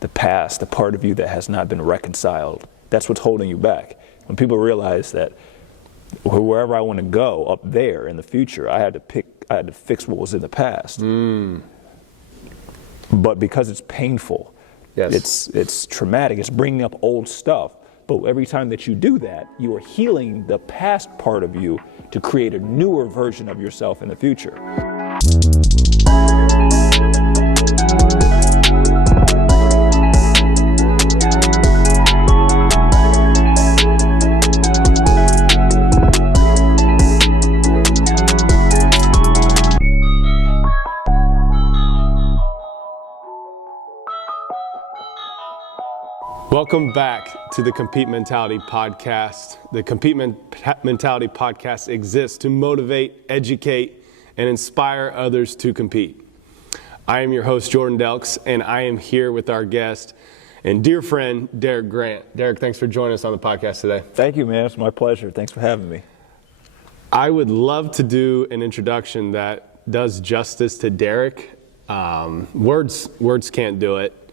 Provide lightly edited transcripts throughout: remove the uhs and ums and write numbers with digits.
the past, the part of you that has not been reconciled. That's what's holding you back. When people realize that wherever I want to go up there in the future, I had to fix what was in the past. But because it's painful, it's traumatic, it's bringing up old stuff. But every time that you do that, you are healing the past part of you to create a newer version of yourself in the future. Welcome back to the Compete Mentality Podcast. The Compete Mentality Podcast exists to motivate, educate, and inspire others to compete. I am your host, Jordan Delks, and I am here with our guest and dear friend, Derick Grant. Derick, thanks for joining us on the podcast today. Thank you, man. It's my pleasure. Thanks for having me. I would love to do an introduction that does justice to Derick. Words can't do it.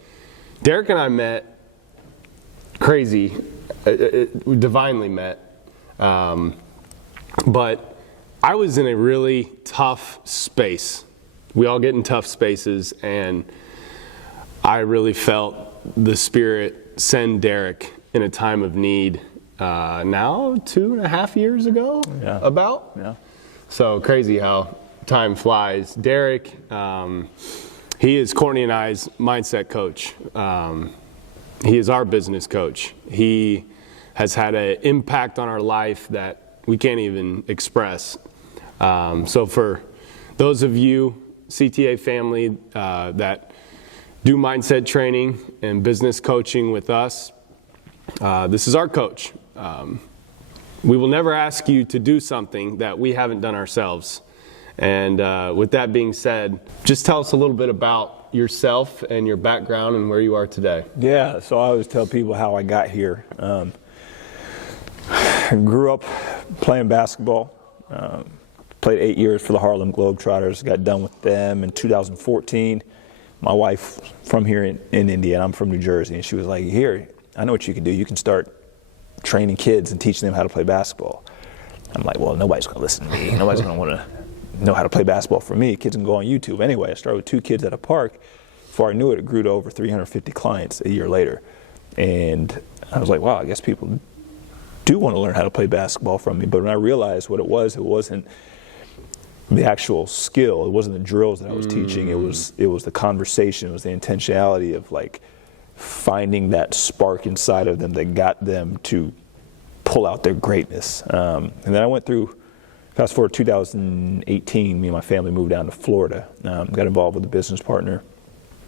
Derick and I met crazy, divinely met, but I was in a really tough space. We all get in tough spaces, and I really felt the Spirit send Derick in a time of need now 2.5 years ago, about. Yeah. So crazy how time flies. Derick, he is Courtney and I's mindset coach. He is our business coach. He has had an impact on our life that we can't even express. So for those of you, CTA family, that do mindset training and business coaching with us, this is our coach. We will never ask you to do something that we haven't done ourselves. And with that being said, just tell us a little bit about yourself and your background and where you are today. Yeah, so I always tell people how I got here. I grew up playing basketball, played 8 years for the Harlem Globetrotters, got done with them in 2014. My wife from here in India, and I'm from New Jersey, and she was like, here, I know what you can do. You can start training kids and teaching them how to play basketball. I'm like, well, nobody's going to listen to me. Nobody's going to want to know how to play basketball for me. Kids can go on YouTube. Anyway, I started with 2 kids at a park. Before I knew it, it grew to over 350 clients a year later. And I was like, wow, I guess people do want to learn how to play basketball from me. But when I realized what it wasn't the actual skill. It wasn't the drills that I was teaching. It was the conversation. It was the intentionality of like finding that spark inside of them that got them to pull out their greatness. And then I went through, fast forward 2018, me and my family moved down to Florida. Got involved with a business partner.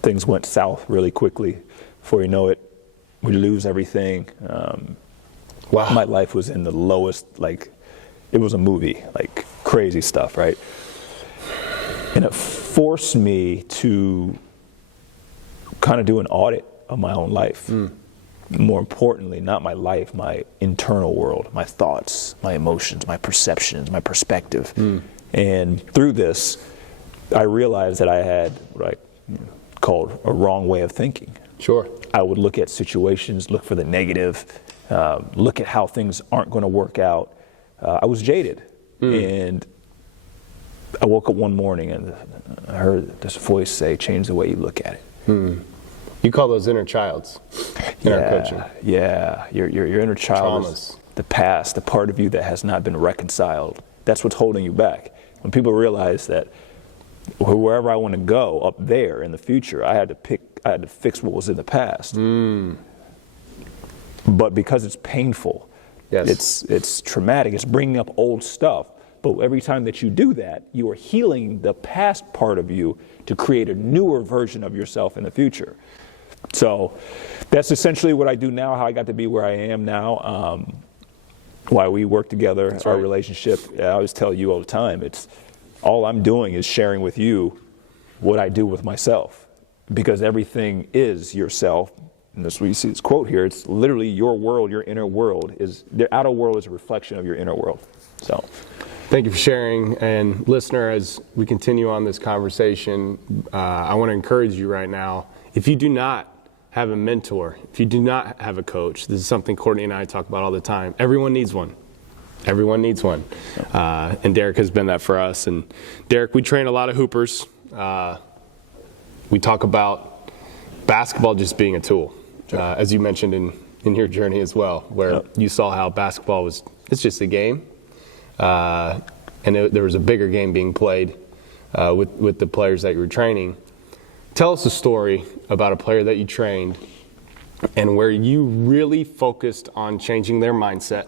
Things went south really quickly. Before you know it, we lose everything. Wow. My life was in the lowest, like, it was a movie, like crazy stuff, right? And it forced me to kind of do an audit of my own life. More importantly, not my life, my internal world, my thoughts, my emotions, my perceptions, my perspective. And through this, I realized that I had what I called a wrong way of thinking. Sure. I would look at situations, look for the negative, look at how things aren't going to work out. I was jaded. And I woke up one morning and I heard this voice say, change the way you look at it. You call those inner childs in our coaching. Yeah, your inner child is the past, the part of you that has not been reconciled. That's what's holding you back. When people realize that wherever I want to go up there in the future, I had to fix what was in the past. But because it's painful, it's traumatic, it's bringing up old stuff. But every time that you do that, you are healing the past part of you to create a newer version of yourself in the future. So that's essentially what I do now, how I got to be where I am now, why we work together, that's our right. relationship. I always tell you all the time, it's all I'm doing is sharing with you what I do with myself, because everything is yourself. And that's what you see this quote here. It's literally your world, your inner world is, the outer world is a reflection of your inner world. So thank you for sharing. And listener, as we continue on this conversation, I want to encourage you right now, if you do not have a mentor, if you do not have a coach, this is something Courtney and I talk about all the time. Everyone needs one. Everyone needs one. And Derek has been that for us. And Derek, we train a lot of hoopers. We talk about basketball just being a tool, as you mentioned in your journey as well, where you saw how basketball it's just a game. And there was a bigger game being played with the players that you were training. Tell us a story about a player that you trained and where you really focused on changing their mindset,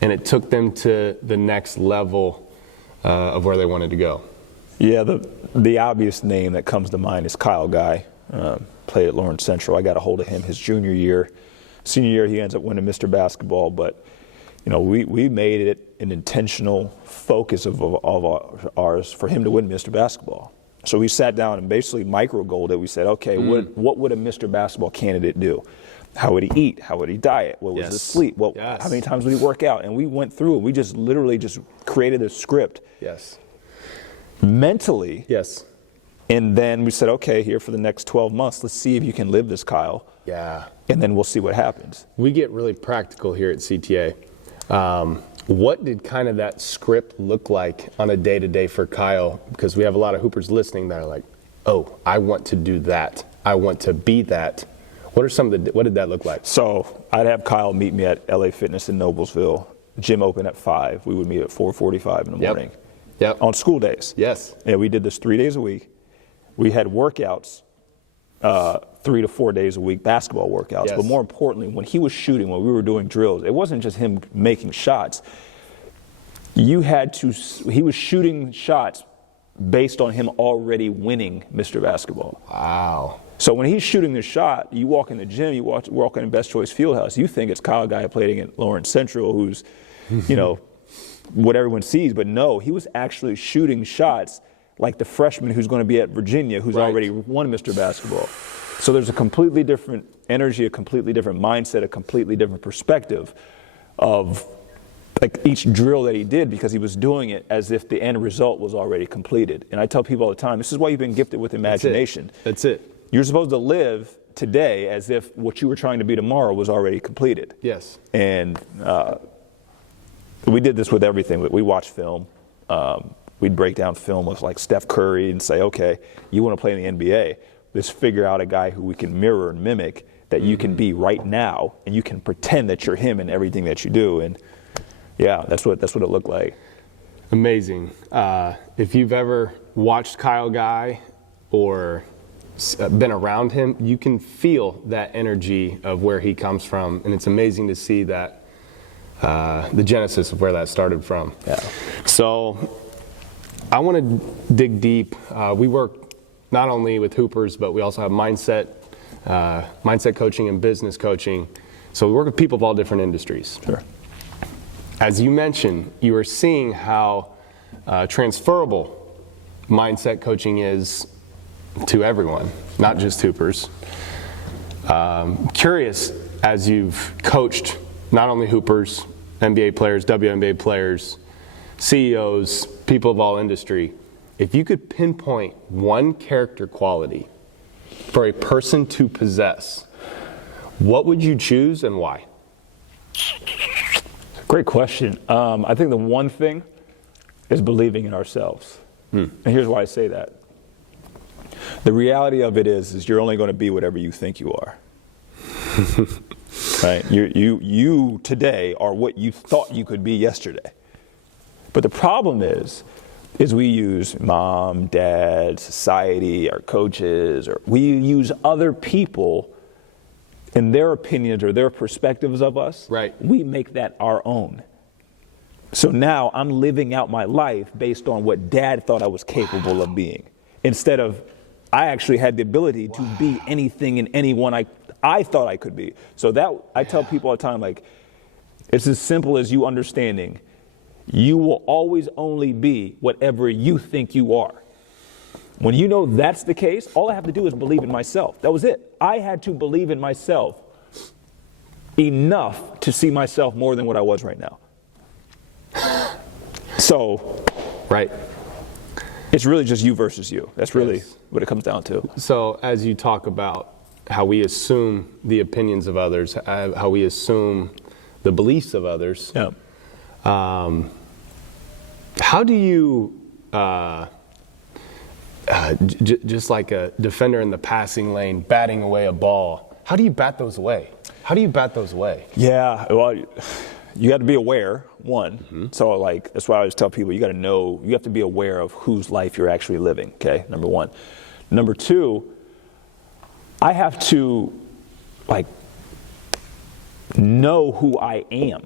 and it took them to the next level of where they wanted to go. Yeah, the obvious name that comes to mind is Kyle Guy. Played at Lawrence Central. I got a hold of him his junior year. Senior year, he ends up winning Mr. Basketball, but we made it an intentional focus of ours for him to win Mr. Basketball. So we sat down and basically micro-goaled it. We said, okay, what would a Mr. Basketball candidate do? How would he eat? How would he diet? What was his sleep? How many times would he work out? And we went through it. We just literally just created a script. Yes. Mentally. Yes. And then we said, okay, here for the next 12 months, let's see if you can live this, Kyle. Yeah. And then we'll see what happens. We get really practical here at CTA. What did kind of that script look like on a day-to-day for Kyle? Because we have a lot of hoopers listening that are like, oh, I want to do that. I want to be that. What did that look like? So I'd have Kyle meet me at LA Fitness in Noblesville. Gym open at 5. We would meet at 4:45 in the morning. Yep. On school days. Yes. Yeah, we did this 3 days a week. We had workouts 3 to 4 days a week, basketball workouts. Yes. But more importantly, when he was shooting, when we were doing drills, it wasn't just him making shots. He was shooting shots based on him already winning Mr. Basketball. Wow. So when he's shooting the shot, you walk in the gym, you walk in Best Choice Fieldhouse, you think it's Kyle Guy playing at Lawrence Central who's, what everyone sees. But no, he was actually shooting shots like the freshman who's going to be at Virginia who's already won Mr. Basketball. So there's a completely different energy, a completely different mindset, a completely different perspective of like each drill that he did, because he was doing it as if the end result was already completed. And I tell people all the time, this is why you've been gifted with imagination. That's it. You're supposed to live today as if what you were trying to be tomorrow was already completed. Yes. And we did this with everything. We watched film. We'd break down film with like Steph Curry and say, okay, you want to play in the NBA. Let's figure out a guy who we can mirror and mimic that you can be right now, and you can pretend that you're him in everything that you do. And yeah, that's what it looked like. Amazing. If you've ever watched Kyle Guy or been around him, you can feel that energy of where he comes from, and it's amazing to see that the genesis of where that started from. Yeah. So I want to dig deep. We work not only with hoopers, but we also have mindset coaching and business coaching. So we work with people of all different industries. Sure. As you mentioned, you are seeing how transferable mindset coaching is to everyone, not just hoopers. Curious, as you've coached not only hoopers, NBA players, WNBA players, CEOs, people of all industry, if you could pinpoint one character quality for a person to possess, what would you choose and why? Great question. I think the one thing is believing in ourselves. And here's why I say that. The reality of it is you're only going to be whatever you think you are. Right? You today are what you thought you could be yesterday. But the problem is we use mom, dad, society, our coaches, or we use other people and their opinions or their perspectives of us. Right. We make that our own. So now I'm living out my life based on what dad thought I was capable of being, instead of I actually had the ability to be anything and anyone I thought I could be. So that I tell people all the time, like, it's as simple as you understanding you will always only be whatever you think you are. When you know that's the case, all I have to do is believe in myself. That was it. I had to believe in myself enough to see myself more than what I was right now. So, right. It's really just you versus you. That's really what it comes down to. So as you talk about how we assume the opinions of others, how we assume the beliefs of others. Yeah. How do you, just like a defender in the passing lane, batting away a ball, how do you bat those away? How do you bat those away? Yeah, well, you got to be aware, one. Mm-hmm. So, like, that's why I always tell people, you got to know, you have to be aware of whose life you're actually living, okay, number one. Number two, I have to, like, know who I am.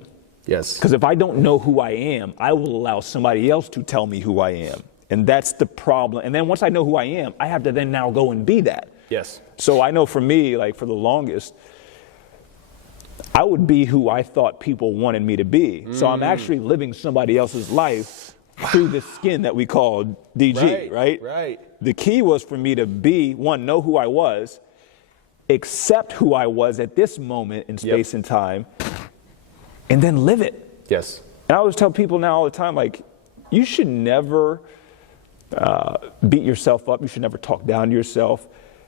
Yes. Because if I don't know who I am, I will allow somebody else to tell me who I am. And that's the problem. And then once I know who I am, I have to then now go and be that. Yes. So I know for me, like, for the longest, I would be who I thought people wanted me to be. So I'm actually living somebody else's life through the skin that we call DG, right? Right. The key was for me to be, one, know who I was, accept who I was at this moment in space and time, and then live it. Yes. And I always tell people now all the time, like, you should never beat yourself up. You should never talk down to yourself.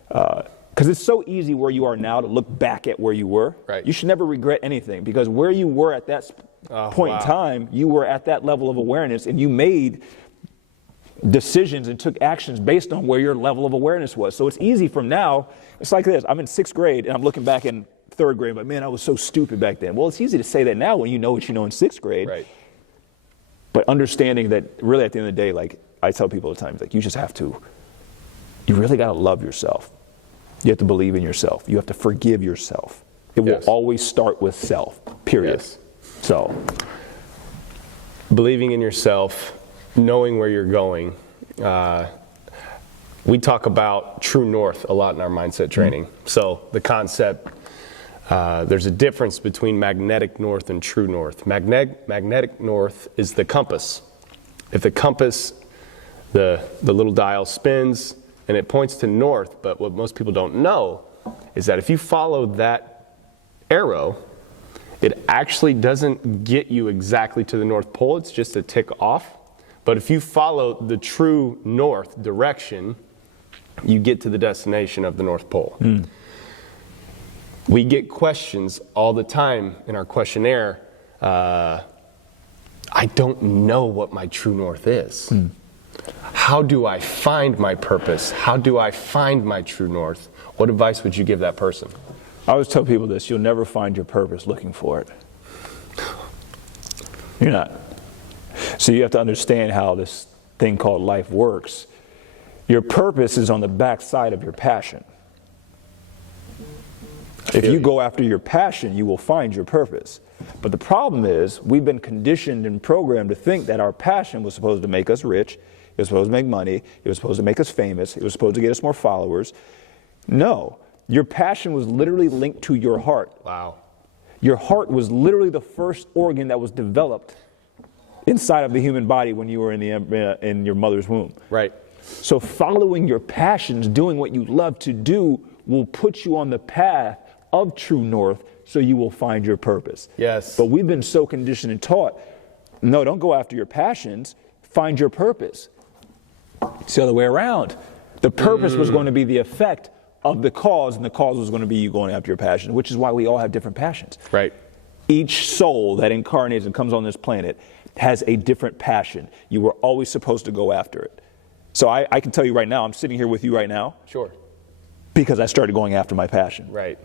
Because it's so easy where you are now to look back at where you were. Right. You should never regret anything, because where you were at that point in time, you were at that level of awareness, and you made decisions and took actions based on where your level of awareness was. So it's easy from now. It's like this. I'm in 6th grade, and I'm looking back in 3rd grade, like, man, I was so stupid back then. Well, it's easy to say that now when you know what you know in 6th grade. Right. But understanding that really at the end of the day, like I tell people all the time, like, you just have to, you really got to love yourself. You have to believe in yourself. You have to forgive yourself. It will always start with self, period. Yes. So, believing in yourself, knowing where you're going. We talk about true north a lot in our mindset training. Mm-hmm. So the concept, there's a difference between magnetic north and true north. Magnetic north is the compass. If the compass, the little dial spins, and it points to north, but what most people don't know is that if you follow that arrow, it actually doesn't get you exactly to the North Pole. It's just a tick off. But if you follow the true north direction, you get to the destination of the North Pole. Mm. We get questions all the time in our questionnaire. I don't know what my true north is. Mm. How do I find my purpose? How do I find my true north? What advice would you give that person? I always tell people this: you'll never find your purpose looking for it. You're not. So you have to understand how this thing called life works. Your purpose is on the backside of your passion. If you go after your passion, you will find your purpose. But the problem is, we've been conditioned and programmed to think that our passion was supposed to make us rich, it was supposed to make money, it was supposed to make us famous, it was supposed to get us more followers. No, your passion was literally linked to your heart. Wow. Your heart was literally the first organ that was developed inside of the human body when you were in your mother's womb. Right. So following your passions, doing what you love to do, will put you on the path of true north, so you will find your purpose. Yes. But we've been so conditioned and taught, no, don't go after your passions, find your purpose. It's the other way around. The purpose was going to be the effect of the cause, and the cause was going to be you going after your passion, which is why we all have different passions. Right. Each soul that incarnates and comes on this planet has a different passion. You were always supposed to go after it. So I can tell you right now, I'm sitting here with you right now. Sure. Because I started going after my passion. Right.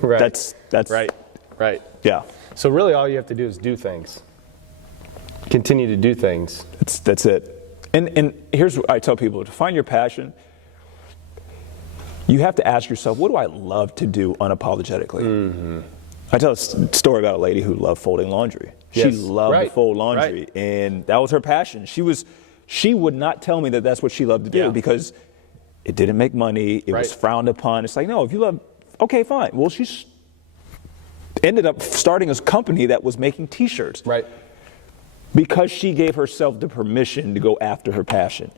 Right. That's right. Right. Yeah. So really all you have to do is do things. Continue to do things. That's it. And here's what I tell people: to find your passion, you have to ask yourself, what do I love to do unapologetically? Mm-hmm. I tell a story about a lady who loved folding laundry. Yes. She loved to fold laundry, and that was her passion. She would not tell me that that's what she loved to do because it didn't make money. It was frowned upon. It's like, no, if you love, okay, fine. Well, she ended up starting a company that was making T-shirts. Right. Because she gave herself the permission to go after her passion.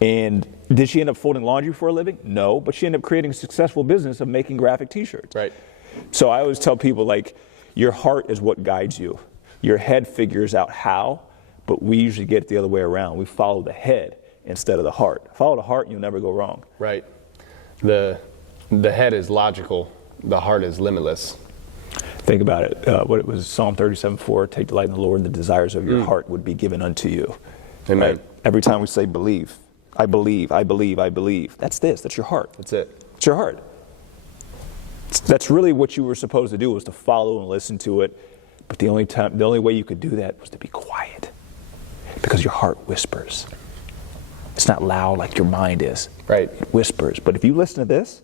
And did she end up folding laundry for a living? No, but she ended up creating a successful business of making graphic T-shirts. Right. So I always tell people, like, your heart is what guides you. Your head figures out how, but we usually get it the other way around. We follow the head instead of the heart. Follow the heart and you'll never go wrong. Right. The the head is logical, the heart is limitless. Think about it. What it was, Psalm 37:4, take delight in the Lord, and the desires of your heart would be given unto you. Amen. Right? Every time we say believe, I believe, I believe, I believe. That's your heart. That's it. It's your heart. That's really what you were supposed to do, was to follow and listen to it. But the only way you could do that was to be quiet, because your heart whispers. It's not loud like your mind is. Right. It whispers. But if you listen to this,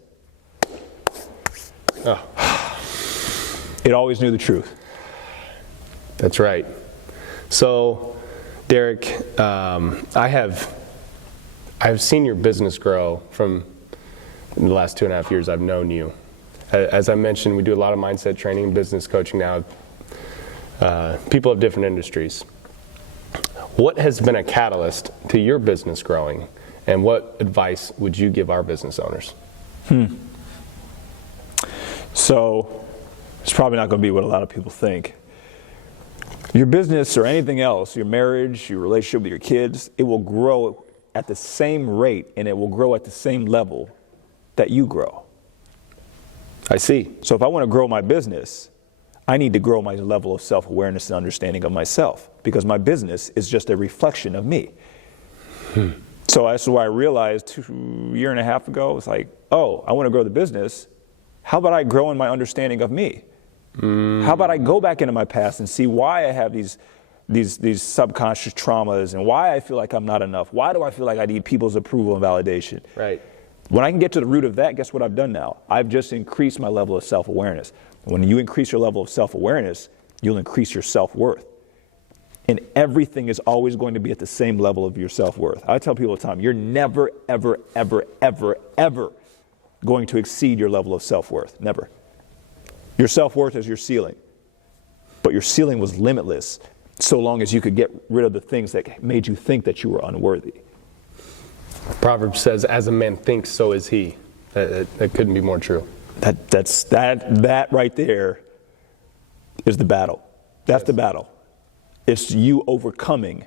it always knew the truth. That's right. So, Derek, I've seen your business grow from the last 2.5 years I've known you. As I mentioned, we do a lot of mindset training and business coaching now. People of different industries. What has been a catalyst to your business growing, and what advice would you give our business owners? So, it's probably not going to be what a lot of people think. Your business or anything else, your marriage, your relationship with your kids, it will grow at the same rate, and it will grow at the same level that you grow. I see. So if I want to grow my business, I need to grow my level of self-awareness and understanding of myself, because my business is just a reflection of me. So that's why I realized 2.5 years ago, it's like, oh, I want to grow the business. How about I grow in my understanding of me? How about I go back into my past and see why I have these subconscious traumas, and why I feel like I'm not enough? Why do I feel like I need people's approval and validation? Right. When I can get to the root of that, guess what I've done now? I've just increased my level of self-awareness. When you increase your level of self-awareness, you'll increase your self-worth. And everything is always going to be at the same level of your self-worth. I tell people all the time, you're never, ever, ever, ever, ever going to exceed your level of self-worth. Never. Your self-worth is your ceiling. But your ceiling was limitless so long as you could get rid of the things that made you think that you were unworthy. Proverbs says, as a man thinks, so is he. That couldn't be more true. That right there is the battle. That's the battle. It's you overcoming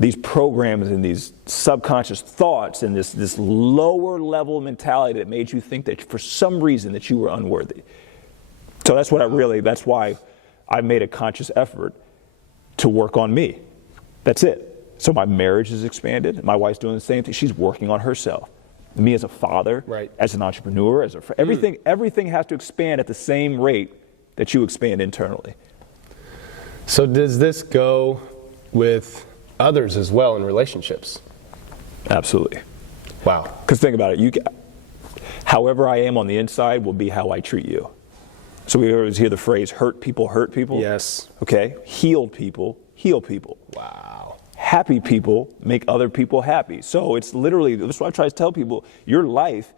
these programs and these subconscious thoughts and this lower level mentality that made you think that for some reason that you were unworthy. So that's why I made a conscious effort to work on me. That's it. So my marriage is expanded. My wife's doing the same thing. She's working on herself. Me as a father, right, as an entrepreneur, as a friend, everything has to expand at the same rate that you expand internally. So does this go with others as well in relationships? Absolutely. Wow. Because think about it. However I am on the inside will be how I treat you. So we always hear the phrase, hurt people hurt people. Yes. Okay? Healed people heal people. Wow. Happy people make other people happy. So it's literally, that's what I try to tell people, your life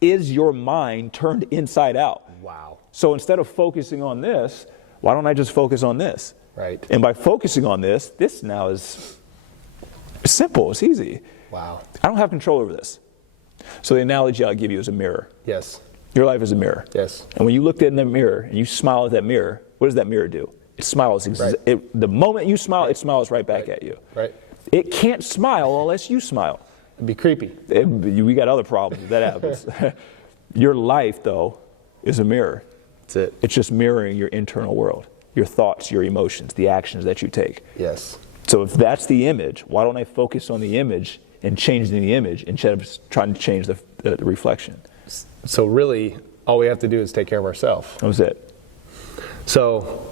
is your mind turned inside out. Wow. So instead of focusing on this, why don't I just focus on this? Right. And by focusing on this now is simple, it's easy. Wow. I don't have control over this. So the analogy I'll give you is a mirror. Yes. Your life is a mirror. Yes. And when you look in the mirror and you smile at that mirror, what does that mirror do? It smiles. Right. The moment you smile, it smiles right back at you. Right. It can't smile unless you smile. It'd be creepy. We got other problems that happens. Your life, though, is a mirror. That's it. It's just mirroring your internal world, your thoughts, your emotions, the actions that you take. Yes. So if that's the image, why don't I focus on the image and change the image instead of trying to change the reflection? So really, all we have to do is take care of ourselves. That was it. So,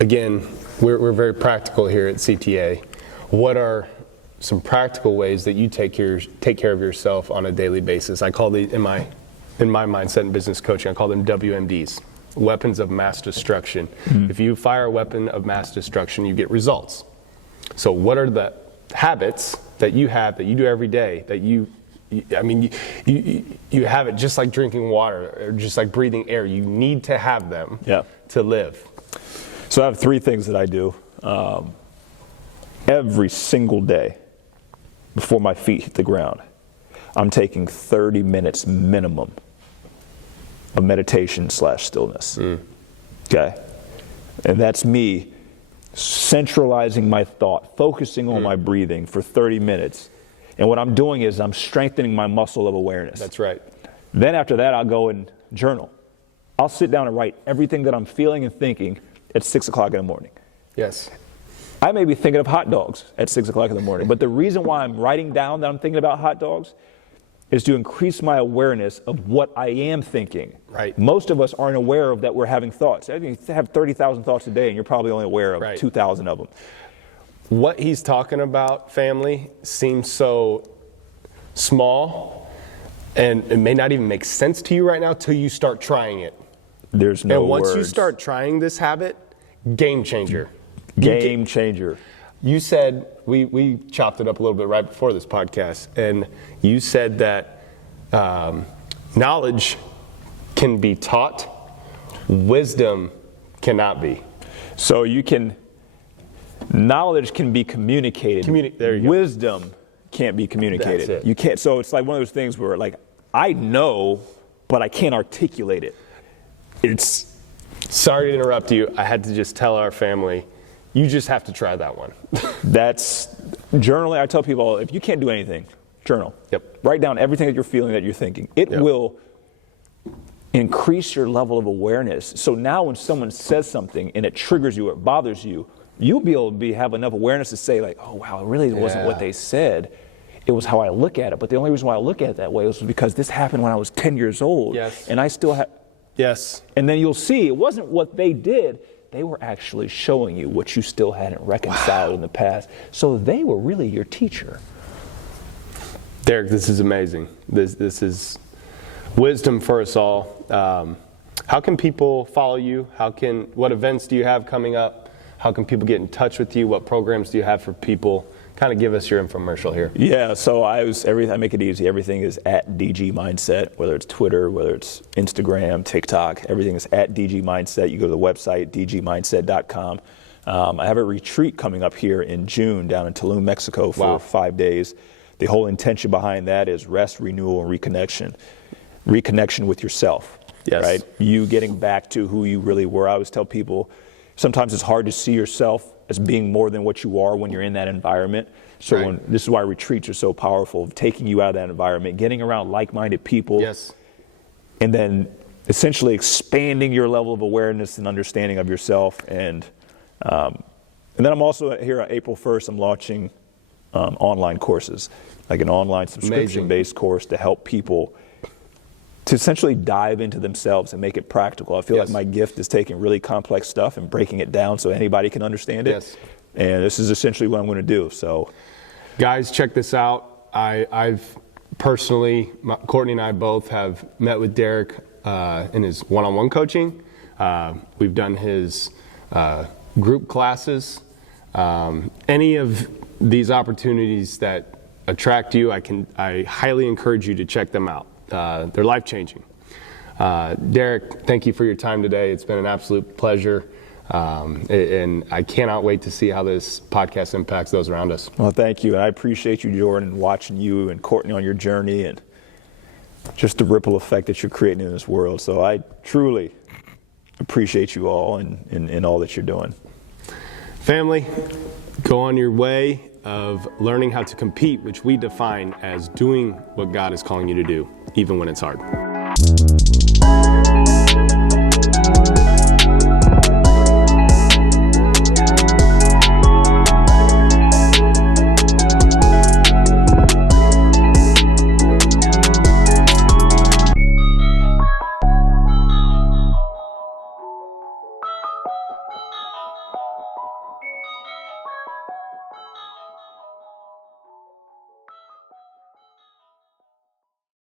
again, we're very practical here at CTA. What are some practical ways that you take care of yourself on a daily basis? I call these, in my mindset and business coaching, I call them WMDs, weapons of mass destruction. Mm-hmm. If you fire a weapon of mass destruction, you get results. So what are the habits that you have, that you do every day, that you have it just like drinking water or just like breathing air. You need to have them to live. So I have 3 things that I do every single day before my feet hit the ground. I'm taking 30 minutes minimum of meditation / stillness. Okay? And that's me centralizing my thought, focusing on my breathing for 30 minutes. And what I'm doing is I'm strengthening my muscle of awareness. That's right. Then after that, I'll go and journal. I'll sit down and write everything that I'm feeling and thinking at 6 o'clock in the morning. Yes. I may be thinking of hot dogs at 6 o'clock in the morning, but the reason why I'm writing down that I'm thinking about hot dogs is to increase my awareness of what I am thinking. Right. Most of us aren't aware of that we're having thoughts. I mean, you have 30,000 thoughts a day, and you're probably only aware of 2,000 of them. What he's talking about, family, seems so small, and it may not even make sense to you right now till you start trying it. There's no And once you words. start trying this habit, game changer. Game changer. You said, we chopped it up a little bit right before this podcast, and you said that knowledge can be taught, wisdom cannot be. So knowledge can be communicated. There you go. Wisdom can't be communicated. That's it. You can't. So it's like one of those things where, like, I know, but I can't articulate it. It's. Sorry to interrupt you. I had to just tell our family, you just have to try that one. That's journaling. I tell people, if you can't do anything, journal. Yep. Write down everything that you're feeling, that you're thinking. It will increase your level of awareness. So now when someone says something and it triggers you or it bothers you, you'll be able to have enough awareness to say, like, oh, wow, it really wasn't what they said. It was how I look at it. But the only reason why I look at it that way was because this happened when I was 10 years old. Yes. And I still have. Yes. And then you'll see it wasn't what they did. They were actually showing you what you still hadn't reconciled in the past. So they were really your teacher. Derek, this is amazing. This is wisdom for us all. How can people follow you? What events do you have coming up? How can people get in touch with you? What programs do you have for people? Kind of give us your infomercial here. Yeah, so I make it easy. Everything is at DG Mindset, whether it's Twitter, whether it's Instagram, TikTok. Everything is at DG Mindset. You go to the website, dgmindset.com. I have a retreat coming up here in June down in Tulum, Mexico for 5 days. The whole intention behind that is rest, renewal, and reconnection. Reconnection with yourself, right? You getting back to who you really were. I always tell people, sometimes it's hard to see yourself as being more than what you are when you're in that environment. So this is why retreats are so powerful, taking you out of that environment, getting around like-minded people, and then essentially expanding your level of awareness and understanding of yourself. And then I'm also here on April 1st, I'm launching online courses, like an online subscription-based course to help people to essentially dive into themselves and make it practical. I feel like my gift is taking really complex stuff and breaking it down so anybody can understand it. And this is essentially what I'm going to do. So, guys, check this out. I've personally, Courtney and I both have met with Derek in his one-on-one coaching. We've done his group classes. Any of these opportunities that attract you, I highly encourage you to check them out. They're life-changing. Derek, thank you for your time today. It's been an absolute pleasure. And I cannot wait to see how this podcast impacts those around us. Well, thank you. And I appreciate you, Jordan, watching you and Courtney on your journey and just the ripple effect that you're creating in this world. So I truly appreciate you all and all that you're doing. Family, go on your way of learning how to compete, which we define as doing what God is calling you to do, even when it's hard.